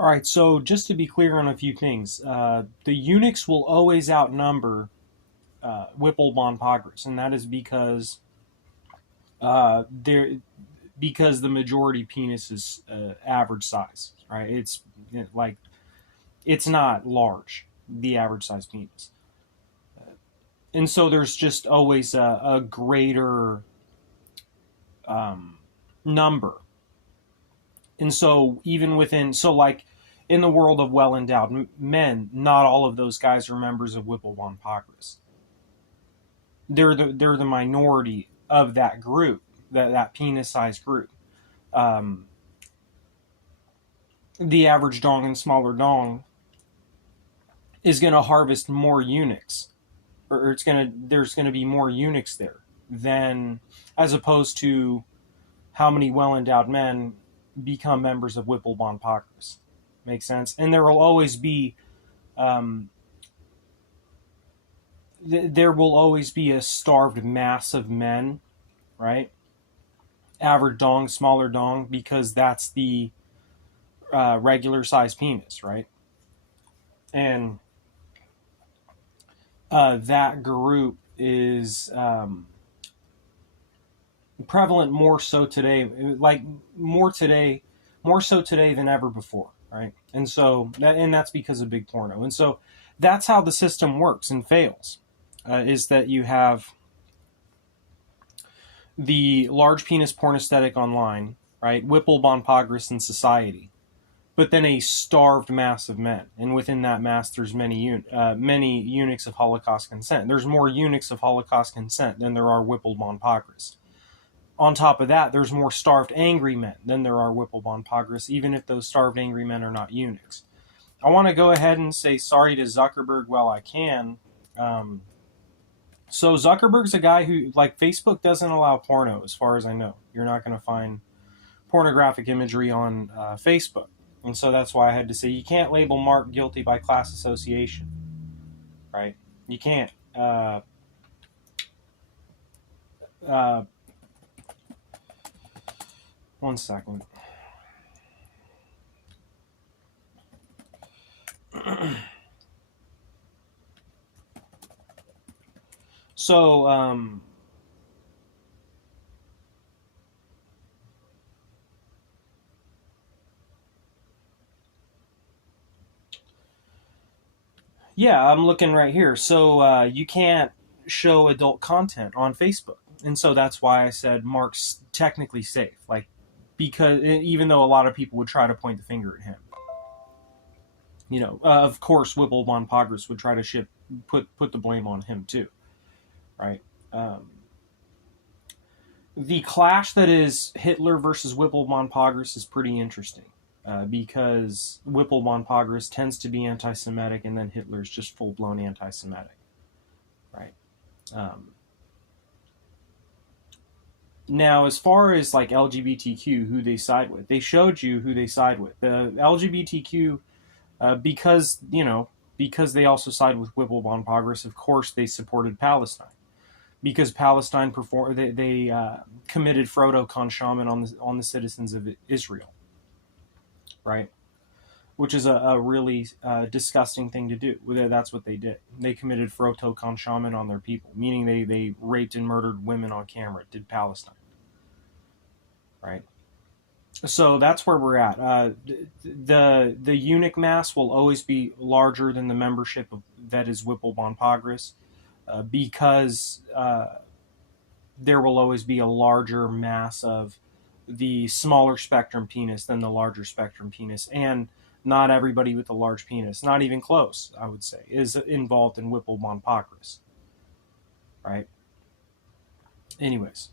All right, so just to be clear on a few things, the eunuchs will always outnumber Whipple Bon Pogris, and that is they're because the majority penis is average size, right? Like it's not large, the average size penis, and so there's just always a greater number. And so even within, so like in the world of well endowed men, not all of those guys are members of Whipple Von Pocris. They're the minority of that group, that penis sized group. Um, the average dong and smaller dong is going to harvest more eunuchs, or there's going to be more eunuchs there than, as opposed to how many well endowed men become members of Whipple Bon Pocris. Makes sense? And there will always be there will always be a starved mass of men, right? Average dong, smaller dong, because that's the regular size penis, right? And that group is prevalent more so today, like more so today than ever before, right? And so that's because of big porno. And so that's how the system works and fails, is that you have the large penis porn aesthetic online, right? Whipple Bon Pogris in society, but then a starved mass of men, and within that mass, there's many eunuchs of Holocaust consent. There's more eunuchs of Holocaust consent than there are Whipple Bon Pogris. On top of that, there's more starved angry men than there are Whipple Bon Pogris, even if those starved angry men are not eunuchs. I want to go ahead and say sorry to Zuckerberg while I can. So Zuckerberg's a guy who, like, Facebook doesn't allow porno, as far as I know. You're not going to find pornographic imagery on Facebook. And so that's why I had to say you can't label Mark guilty by class association, right? You can't. One second. So, yeah, I'm looking right here. So you can't show adult content on Facebook. And so that's why I said Mark's technically safe. Like, because even though a lot of people would try to point the finger at him. Of course, Whipple Von Pogris would try to put the blame on him too, right? The clash that is Hitler versus Whipple Von Pogris is pretty interesting, because Whipple Von Pogris tends to be anti-Semitic, and then Hitler's just full-blown anti-Semitic, right? Now, as far as like LGBTQ, who they side with, they showed you who they side with. The LGBTQ, because they also side with Whipple Von Pogris. Of course, they supported Palestine, because Palestine they committed Frodo Konshaman on the citizens of Israel, right? Which is a really disgusting thing to do. That's what they did. They committed Frodo Konshaman on their people, meaning they raped and murdered women on camera. Did Palestine, right? So that's where we're at. The eunuch mass will always be larger than the membership that is Whipple Von Pogris, because there will always be a larger mass of the smaller spectrum penis than the larger spectrum penis. And not everybody with a large penis, not even close, I would say, is involved in Whipple Von Pogris, right? Anyways.